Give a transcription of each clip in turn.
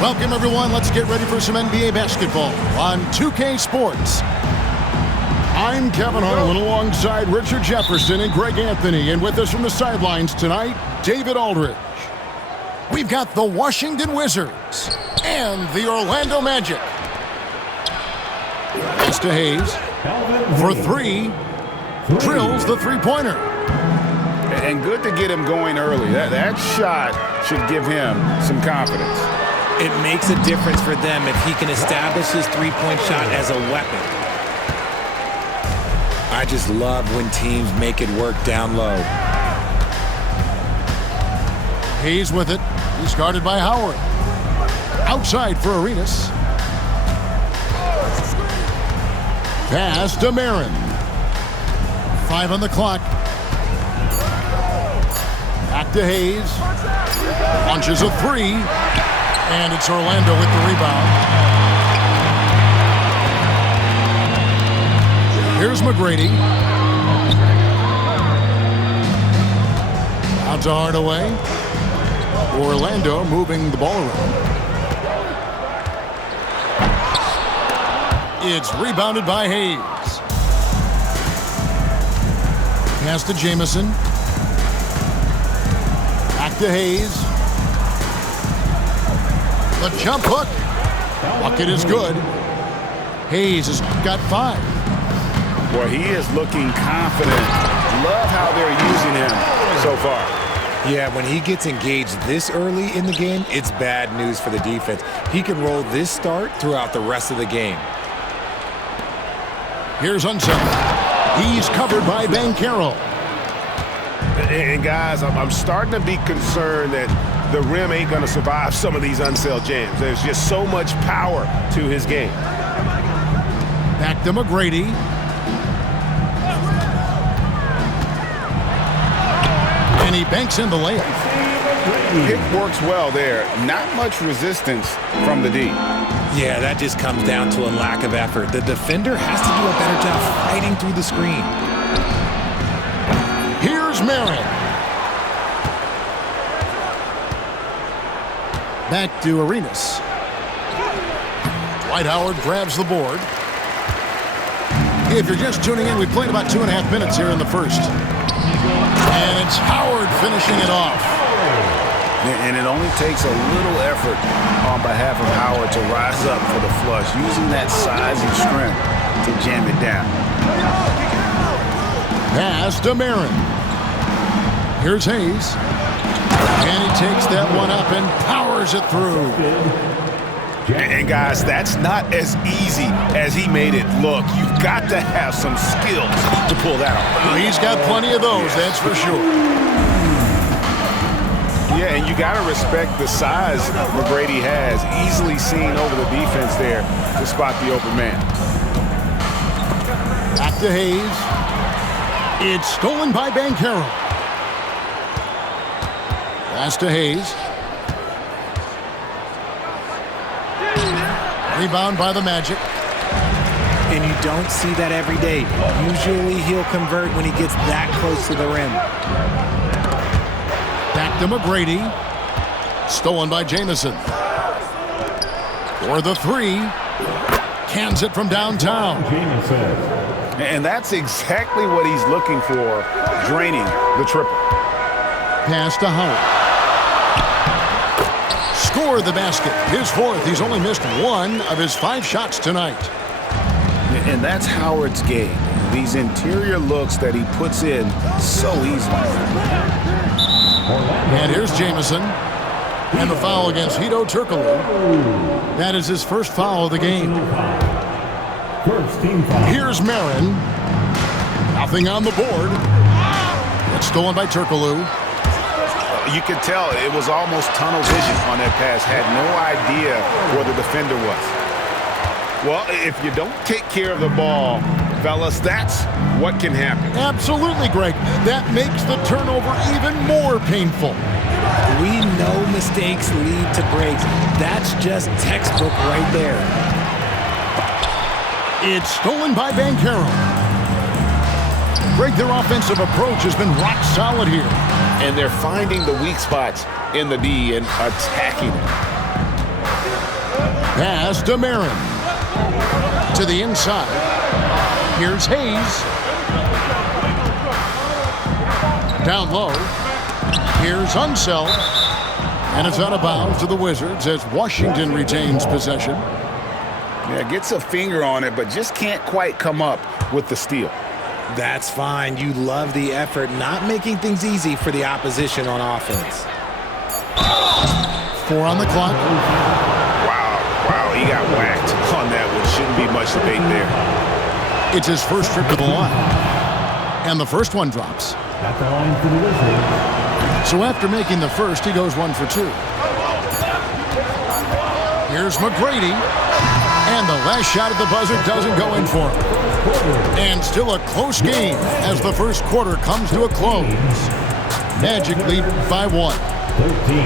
Welcome, everyone. Let's get ready for some NBA basketball on 2K Sports. I'm Kevin Harlan alongside Richard Jefferson and Greg Anthony. And with us from the sidelines tonight, David Aldridge. We've got the Washington Wizards and the Orlando Magic. Pass to Hayes for three. Drills the three-pointer. And good to get him going early. That shot should give him some confidence. It makes a difference for them if he can establish his three-point shot as a weapon. I just love when teams make it work down low. Hayes with it. He's guarded by Howard. Outside for Arenas. Pass to Marin. 5 on the clock. Back to Hayes. Launches a three. And it's Orlando with the rebound. Here's McGrady. Out to Hardaway. Orlando moving the ball around. It's rebounded by Hayes. Pass to Jamison. Back to Hayes. The jump hook. Bucket is good. Hayes has got 5. Boy, he is looking confident. Love how they're using him so far. Yeah, when he gets engaged this early in the game, it's bad news for the defense. He can roll this start throughout the rest of the game. Here's Unseld. He's covered by Banchero. And guys, I'm starting to be concerned that the rim ain't going to survive some of these Unseld jams. There's just so much power to his game. Back to McGrady. And he banks in the layup. It works well there. Not much resistance from the D. Yeah, that just comes down to a lack of effort. The defender has to do a better job fighting through the screen. Here's Marin. Back to Arenas. Dwight Howard grabs the board. If you're just tuning in, we've played about 2.5 minutes here in the first. And it's Howard finishing it off. And it only takes a little effort on behalf of Howard to rise up for the flush, using that size and strength to jam it down. Pass to Marin. Here's Hayes. And he takes that one up and powers it through. And guys, that's not as easy as he made it look. You've got to have some skills to pull that off. Well, he's got plenty of those, that's for sure. Yeah, and you got to respect the size McGrady has. Easily seen over the defense there to spot the open man. Back to Hayes. It's stolen by Banchero. Pass to Hayes. Rebound by the Magic. And you don't see that every day. Usually he'll convert when he gets that close to the rim. Back to McGrady. Stolen by Jamison. For the three. Cans it from downtown. And that's exactly what he's looking for, draining the triple. Pass to Howard. Score the basket. His 4th. He's only missed 1 of his 5 shots tonight. And that's Howard's game. These interior looks that he puts in so easily. And here's Jamison. And the foul against Hedo Turkoglu. That is his first foul of the game. Here's Marin. Nothing on the board. It's stolen by Turkoglu. You could tell it was almost tunnel vision on that pass. Had no idea where the defender was. Well, if you don't take care of the ball, fellas, that's what can happen. Absolutely, Greg. That makes the turnover even more painful. We know mistakes lead to breaks. That's just textbook right there. It's stolen by Banchero. Greg, their offensive approach has been rock solid here. And they're finding the weak spots in the D and attacking it. Pass to Marin. To the inside. Here's Hayes. Down low. Here's Unseld. And it's out of bounds to the Wizards as Washington retains possession. Yeah, gets a finger on it, but just can't quite come up with the steal. That's fine. You love the effort, not making things easy for the opposition on offense. 4 on the clock. Wow, he got whacked on that one. Shouldn't be much debate there. It's his first trip to the line. And the first one drops. At the line for the Wizards. So after making the first, he goes 1 for 2. Here's McGrady. And the last shot at the buzzer doesn't go in for him. And still a close game as the first quarter comes to a close. Magic lead by 1. 13.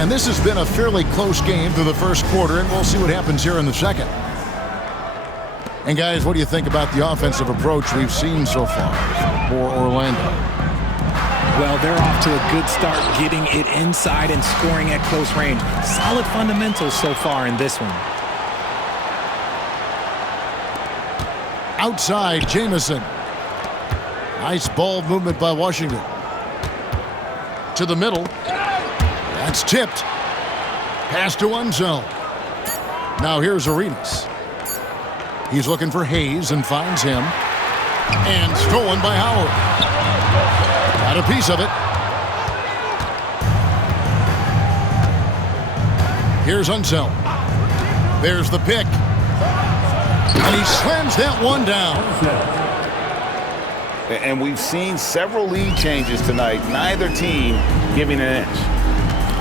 And this has been a fairly close game through the first quarter, and we'll see what happens here in the second. And guys, what do you think about the offensive approach we've seen so far for Orlando? Well, they're off to a good start getting it inside and scoring at close range. Solid fundamentals so far in this one. Outside, Jamison. Nice ball movement by Washington. To the middle. That's tipped. Pass to Unseld. Now here's Arenas. He's looking for Hayes and finds him. And stolen by Howard. Got a piece of it. Here's Unseld. There's the pick. And he slams that one down. And we've seen several lead changes tonight. Neither team giving an inch.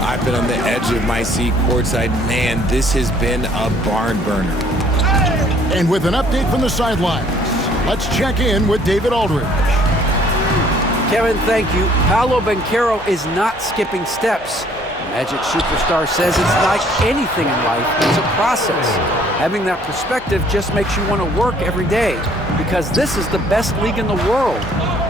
I've been on the edge of my seat courtside. Man, this has been a barn burner. And with an update from the sidelines, let's check in with David Aldridge. Kevin, thank you. Paolo Banchero is not skipping steps. Magic superstar says it's like anything in life. It's a process. Having that perspective just makes you want to work every day because this is the best league in the world.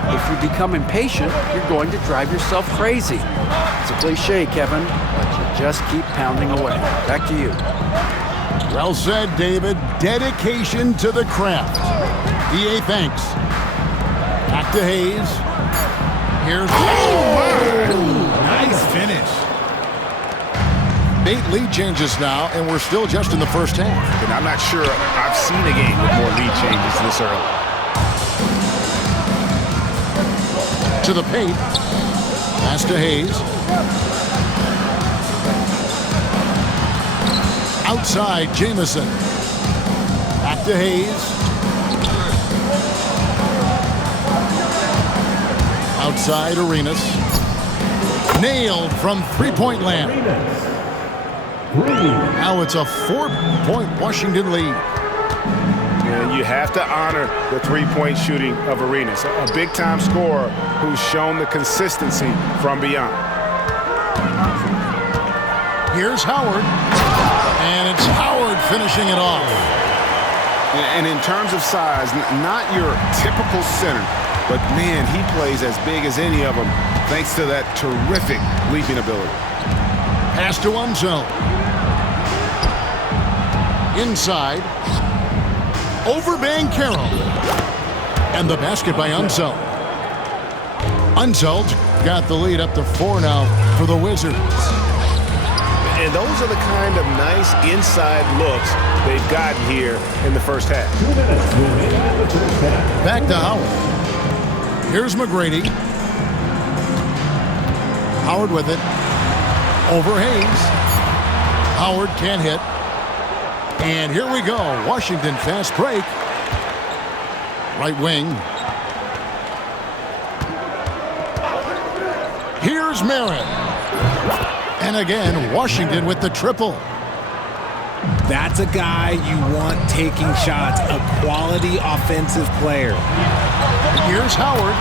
If you become impatient, you're going to drive yourself crazy. It's a cliche, Kevin, but you just keep pounding away. Back to you. Well said, David. Dedication to the craft. EA thanks. Back to Hayes. Here's... Nice finish. 8 lead changes now, and we're still just in the first half. And I'm not sure I've seen a game with more lead changes this early. To the paint. Pass to Hayes. Outside, Jamison. Back to Hayes. Outside, Arenas. Nailed from three-point land. Now it's a 4-point Washington lead. And you have to honor the three-point shooting of Arenas, a big-time scorer who's shown the consistency from beyond. Here's Howard. And it's Howard finishing it off. And in terms of size, not your typical center, but man, he plays as big as any of them thanks to that terrific leaping ability. Pass to Unseld. Inside. Over Banchero. And the basket by Unseld. Unseld got the lead up to 4 now for the Wizards. And those are the kind of nice inside looks they've gotten here in the first half. 2 minutes remaining in the first half. Back to Howard. Here's McGrady. Howard with it. Over Hayes. Howard can't hit. And here we go. Washington fast break. Right wing. Here's Marin. And again, Washington with the triple. That's a guy you want taking shots, a quality offensive player. Here's Howard.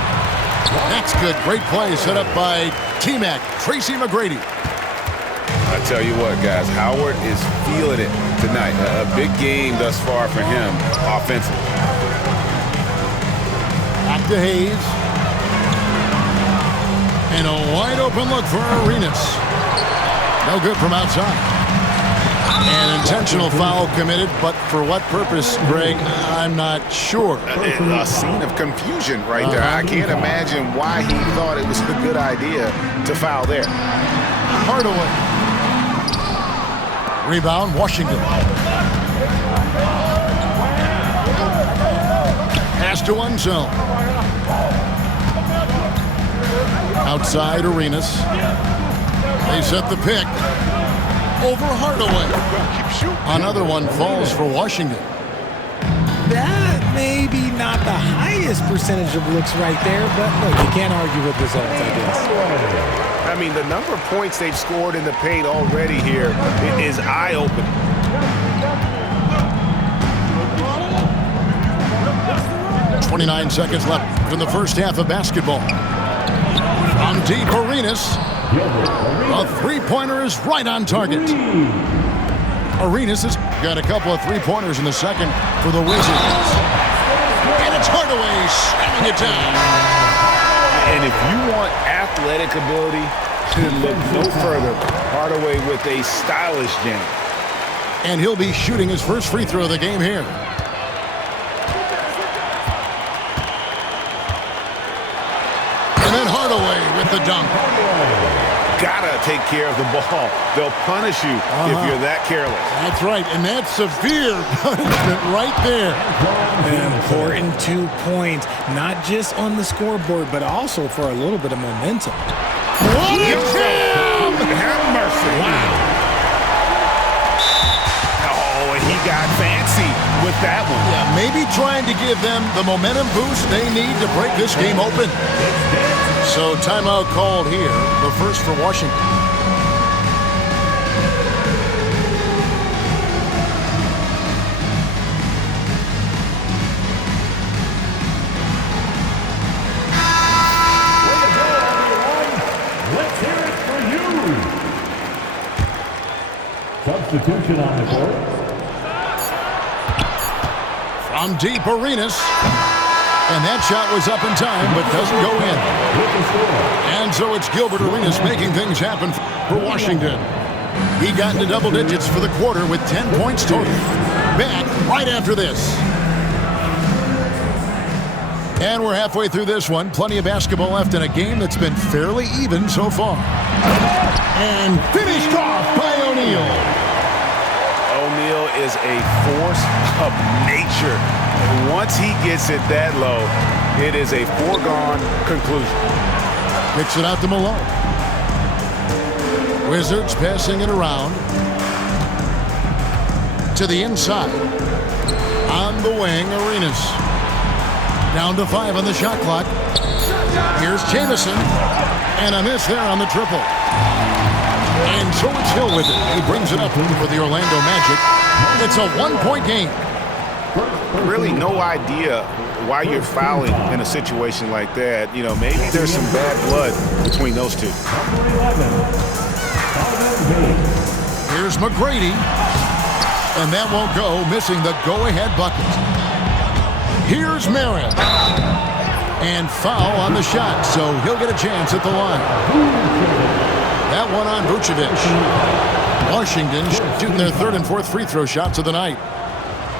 That's good. Great play set up by T-Mac, Tracy McGrady. I tell you what, guys, Howard is feeling it tonight. A big game thus far for him offensively. Back to Hayes. And a wide open look for Arenas. No good from outside. An intentional foul committed, but for what purpose, Greg, I'm not sure. A scene of confusion right there. I can't imagine why he thought it was a good idea to foul there. Hardaway. Rebound, Washington. Pass to Unzel. Outside Arenas. They set the pick. Over Hardaway. Another one falls for Washington. That may be not the highest percentage of looks right there, but look, you can't argue with results, I guess. I mean, the number of points they've scored in the paint already here is eye-opening. .29 seconds left in the first half of basketball. From deep, Arenas. A three-pointer is right on target. Arenas has got a couple of three-pointers in the second for the Wizards. And it's Hardaway slamming it down. And if you want athletic ability, look no further. Hardaway with a stylish jam. And he'll be shooting his first free throw of the game here. And then Hardaway with the dunk. Gotta take care of the ball. They'll punish you if you're that careless. That's right, and that's severe punishment right there. An important 2 points, not just on the scoreboard, but also for a little bit of momentum. What a jam! Have mercy. Wow. Oh, and he got fancy with that one. Yeah, maybe trying to give them the momentum boost they need to break this game open. So timeout called here, the first for Washington. Let's hear it for you. Substitution on the court. From deep, Arenas. And that shot was up in time, but doesn't go in. And so it's Gilbert Arenas making things happen for Washington. He got into double digits for the quarter with 10 points total. Back right after this. And we're halfway through this one. Plenty of basketball left in a game that's been fairly even so far. And finished off by O'Neal. O'Neal is a force of nature. And once he gets it that low, it is a foregone conclusion. Kicks it out to Malone. Wizards passing it around. To the inside. On the wing, Arenas. Down to 5 on the shot clock. Here's Jamison. And a miss there on the triple. And so it's Hill with it. He brings it up for the Orlando Magic. It's a one-point game. Really no idea why you're fouling in a situation like that. You know, maybe there's some bad blood between those two. Here's McGrady. And that won't go, missing the go-ahead bucket. Here's Merritt. And foul on the shot, so he'll get a chance at the line. That one on Vucevic. Washington shooting their third and fourth free throw shots of the night.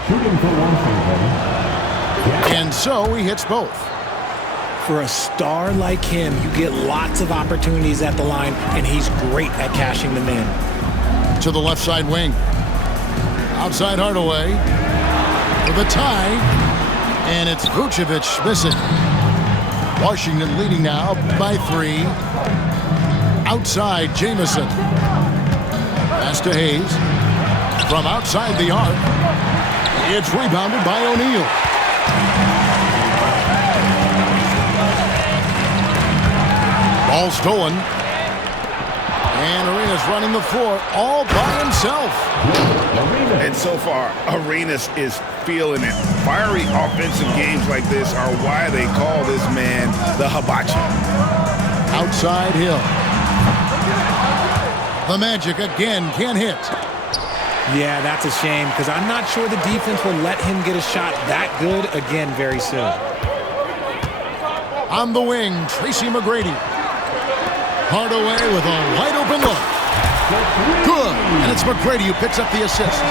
Shooting for Washington. And so he hits both. For a star like him, you get lots of opportunities at the line, and he's great at cashing them in. To the left side wing. Outside Hardaway. For the tie. And it's Vucevic missing. Washington leading now by 3. Outside Jamison. Pass to Hayes. From outside the arc. It's rebounded by O'Neal. Ball stolen. And Arenas running the floor all by himself. And so far, Arenas is feeling it. Fiery offensive games like this are why they call this man the hibachi. Outside Hill. The Magic again can't hit. Yeah, that's a shame because I'm not sure the defense will let him get a shot that good again very soon. On the wing, Tracy McGrady. Hardaway with a wide open look. Good. And it's McGrady who picks up the assist.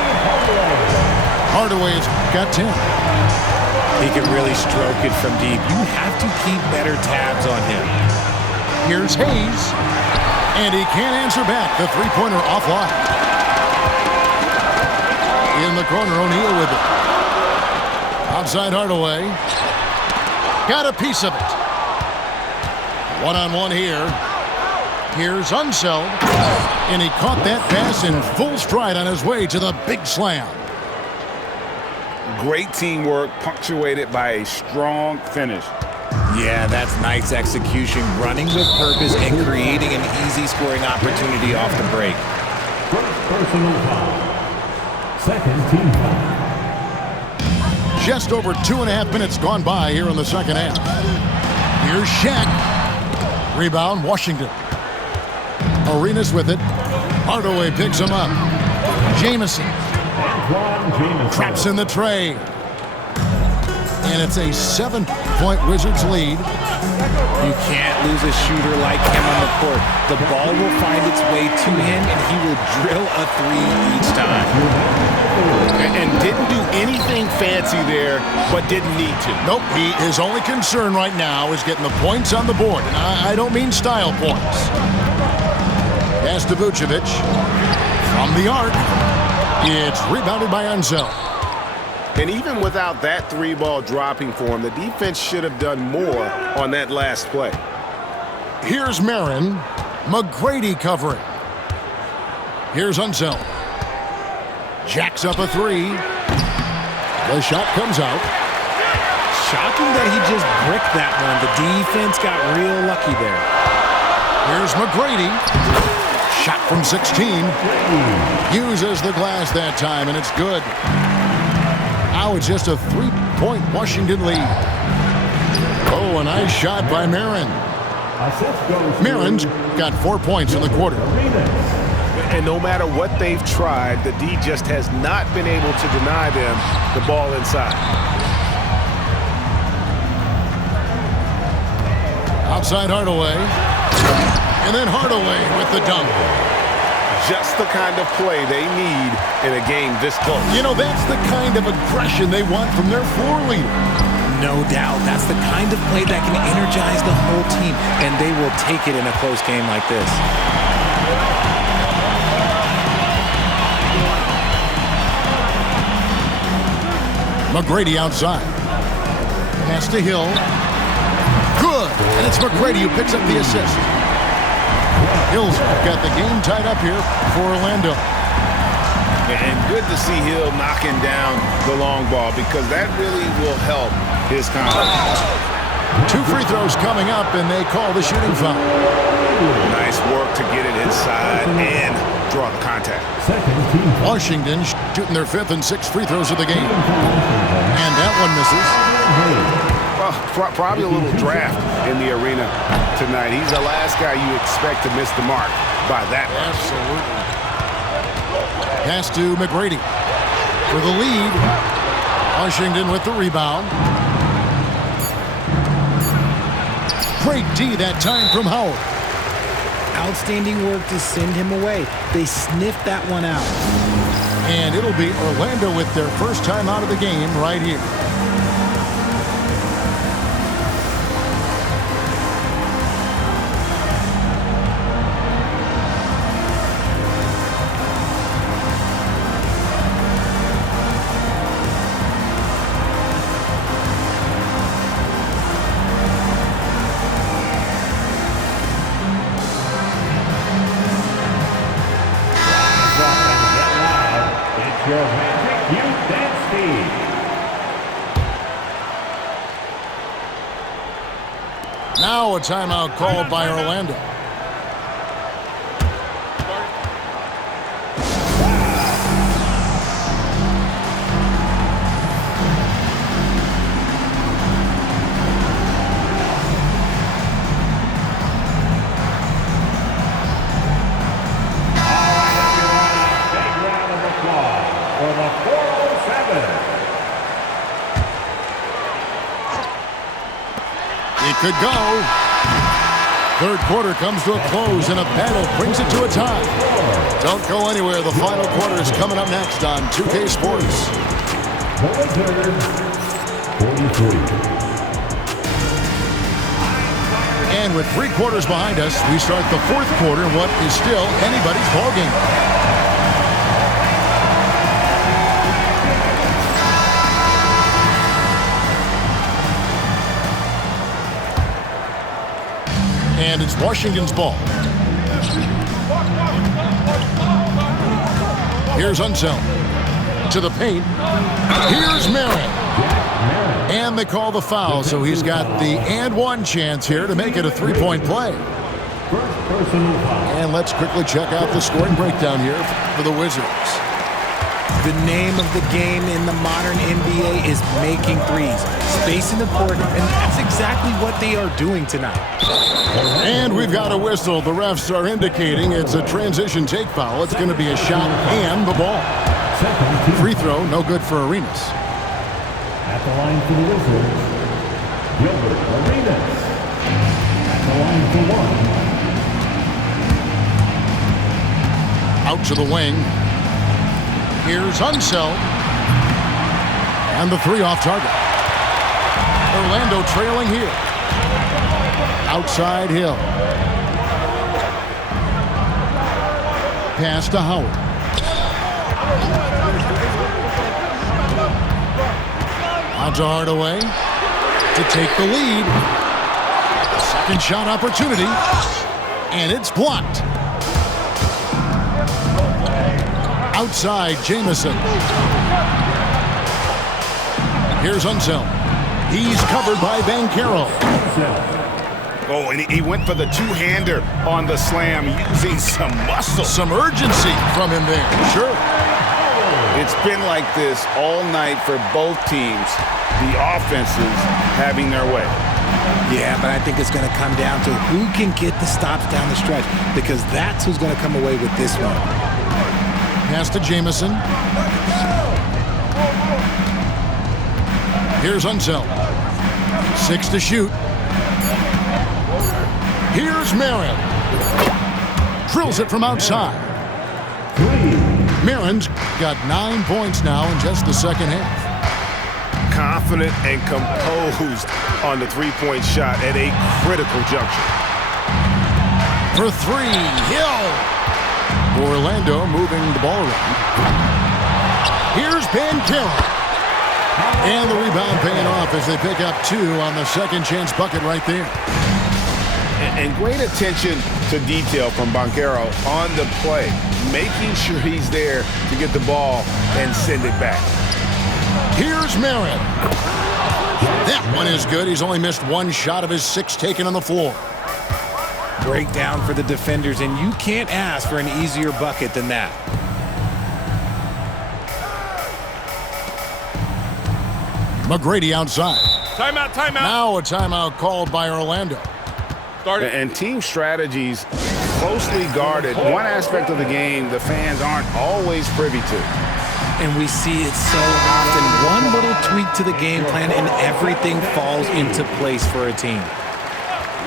Hardaway's got 10. He can really stroke it from deep. You have to keep better tabs on him. Here's Hayes. And he can't answer back. The three-pointer offline. In the corner, O'Neal with it. Outside Hardaway. Got a piece of it. One-on-one here. Here's Unseld. And he caught that pass in full stride on his way to the big slam. Great teamwork, punctuated by a strong finish. Yeah, that's nice execution, running with purpose and creating an easy scoring opportunity off the break. First personal foul. Second team foul. Just over 2.5 minutes gone by here in the second half. Here's Shaq. Rebound, Washington. Arenas with it. Hardaway picks him up. Jamison. Traps in the tray. And it's a 7-point Wizards lead. You can't lose a shooter like him on the court. The ball will find its way to him, and he will drill a three each time. And didn't do anything fancy there, but didn't need to. Nope, his only concern right now is getting the points on the board. And I don't mean style points. Pass to Vucevic. From the arc. It's rebounded by Unseld. And even without that three-ball dropping for him, the defense should have done more on that last play. Here's Marin. McGrady covering. Here's Unseld. Jacks up a three. The shot comes out. Shocking that he just bricked that one. The defense got real lucky there. Here's McGrady. Shot from 16. Uses the glass that time, and it's good. Now it's just a 3-point Washington lead. Oh, a nice shot by Marin. Marin's got 4 points in the quarter. And no matter what they've tried, the D just has not been able to deny them the ball inside. Outside Hardaway. And then Hardaway with the dunk. Just the kind of play they need in a game this close. You know, that's the kind of aggression they want from their floor leader. No doubt. That's the kind of play that can energize the whole team, and they will take it in a close game like this. McGrady outside. Pass to Hill. Good. And it's McGrady who picks up the assist. Hill's got the game tied up here for Orlando. And good to see Hill knocking down the long ball because that really will help his confidence. 2 free throws coming up, and they call the shooting foul. Nice work to get it inside and draw the contact. Washington shooting their 5th and 6th free throws of the game. And that one misses. Well, probably a little draft in the arena tonight. He's the last guy you expect to miss the mark by that much. Absolutely. Pass to McGrady for the lead. Washington with the rebound. Great D that time from Howard. Outstanding work to send him away. They sniffed that one out. And it'll be Orlando with their first time out of the game right here. Now a timeout called by Orlando. could go. Third quarter comes to a close, and a battle brings it to a tie. Don't go anywhere. The final quarter is coming up next on 2K Sports. The Wizards, 43. And with 3 quarters behind us, we start the fourth quarter in what is still anybody's ballgame. And it's Washington's ball. Here's Unseld. To the paint. Here's Marin. And they call the foul, so he's got the and one chance here to make it a 3-point play. And let's quickly check out the scoring breakdown here for the Wizards. The name of the game in the modern NBA is making threes. Spacing the court, and that's exactly what they are doing tonight. And we've got a whistle. The refs are indicating it's a transition take foul. It's going to be a shot and the ball. Free throw, no good for Arenas. At the line for the Wizards, Gilbert Arenas. At the line for 1. Out to the wing. Here's Unseld. And the 3 off target. Orlando trailing here. Outside Hill. Pass to Howard. On to Hardaway to take the lead. Second shot opportunity. And it's blocked. Outside, Jamison. Here's Unseld. He's covered by Banchero. Oh, and he went for the two-hander on the slam, using some muscle. Some urgency from him there, sure. It's been like this all night for both teams. The offenses having their way. Yeah, but I think it's going to come down to who can get the stops down the stretch, because that's who's going to come away with this one. Pass to Jamison. Here's Unseld. 6 to shoot. Here's Marin. Drills it from outside. Marin's got 9 points now in just the second half. Confident and composed on the three-point shot at a critical juncture. For 3, Hill. Orlando moving the ball around. Here's Banchero. And the rebound paying off as they pick up 2 on the second chance bucket right there. And great attention to detail from Banchero on the play, making sure he's there to get the ball and send it back. Here's Marin. That one is good. He's only missed 1 shot of his 6 taken on the floor. Breakdown for the defenders, and you can't ask for an easier bucket than that. McGrady outside. Timeout, timeout. Now a timeout called by Orlando. And team strategies closely guarded. One aspect of the game the fans aren't always privy to. And we see it so often. One little tweak to the game plan and everything falls into place for a team.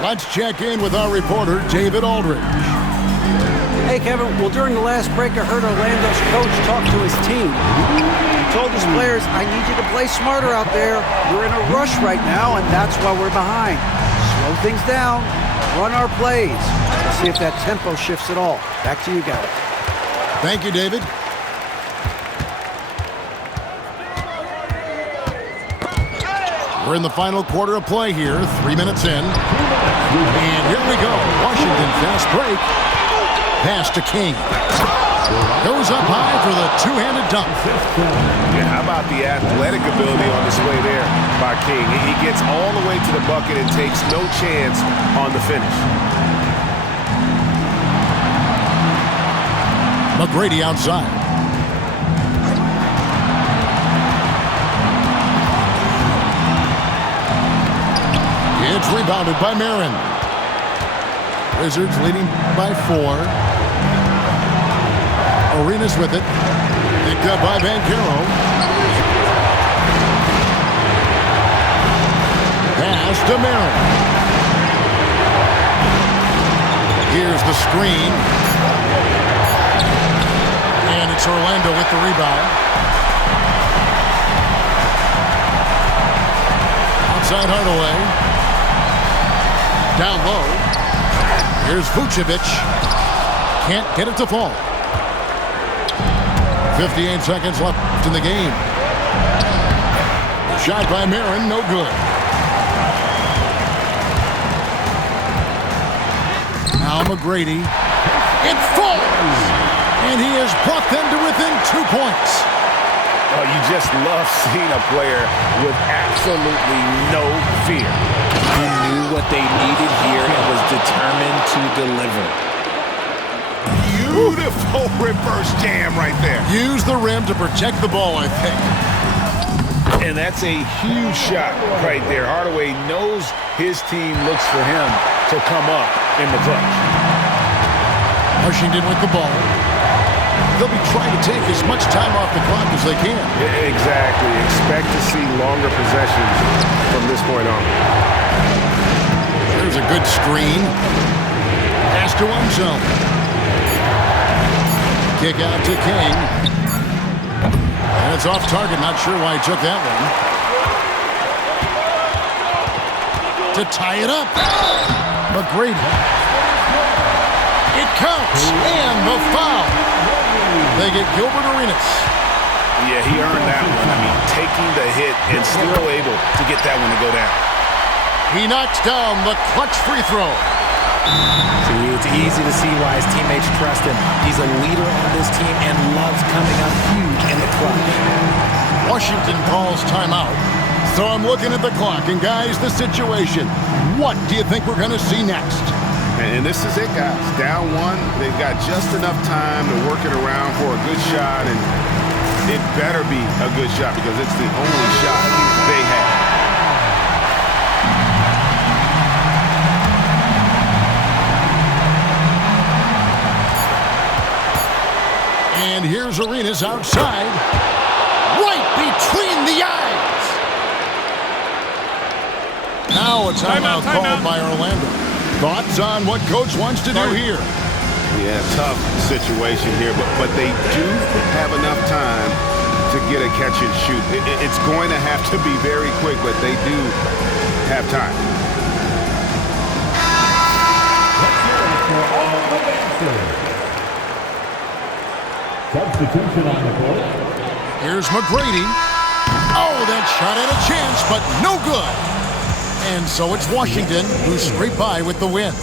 Let's check in with our reporter, David Aldridge. Hey, Kevin. Well, during the last break, I heard Orlando's coach talk to his team. He told his players, I need you to play smarter out there. We're in a rush right now, and that's why we're behind. Slow things down. Run our plays. Let's see if that tempo shifts at all. Back to you guys. Thank you, David. We're in the final quarter of play here, 3 minutes in. And here we go. Washington fast break. Pass to King. Goes up high for the two-handed dunk. Yeah, how about the athletic ability on display there by King? He gets all the way to the bucket and takes no chance on the finish. McGrady outside. It's rebounded by Marin. Wizards leading by 4. Arenas with it. Picked up by Banchero. Pass to Marin. Here's the screen. And it's Orlando with the rebound. Outside Hardaway. Down low. Here's Vucevic. Can't get it to fall. 58 seconds left in the game. Shot by Marin, no good. Now McGrady. It falls! And he has brought them to within 2 points. Oh, you just love seeing a player with absolutely no fear. He knew what they needed here and was determined to deliver. Beautiful reverse jam right there. Use the rim to protect the ball, I think. And that's a huge shot right there. Hardaway knows his team looks for him to come up in the clutch. Washington with the ball. They'll be trying to take as much time off the clock as they can. Exactly. Expect to see longer possessions from this point on. There's a good screen. Pass to one zone. Kick out to King. And it's off target. Not sure why he took that one. To tie it up. McGrady. It counts. And the foul. They get Gilbert Arenas. Yeah, he earned that one. I mean, taking the hit and still able to get that one to go down. He knocks down the clutch free throw. See, it's easy to see why his teammates trust him. He's a leader on this team and loves coming up huge in the clutch. Washington calls timeout. So I'm looking at the clock, and guys, the situation. What do you think we're going to see next? And this is it, guys. Down one, they've got just enough time to work it around for a good shot, and it better be a good shot because it's the only shot they have. And here's Arenas outside. Right between the eyes. Now a timeout called by Orlando. Thoughts on what coach wants to do here? Yeah, tough situation here, but they do have enough time to get a catch and shoot. It's going to have to be very quick, but they do have time. Substitution on the court. Here's McGrady. Oh, that shot had a chance, but no good. And so it's Washington who scraped by with the win.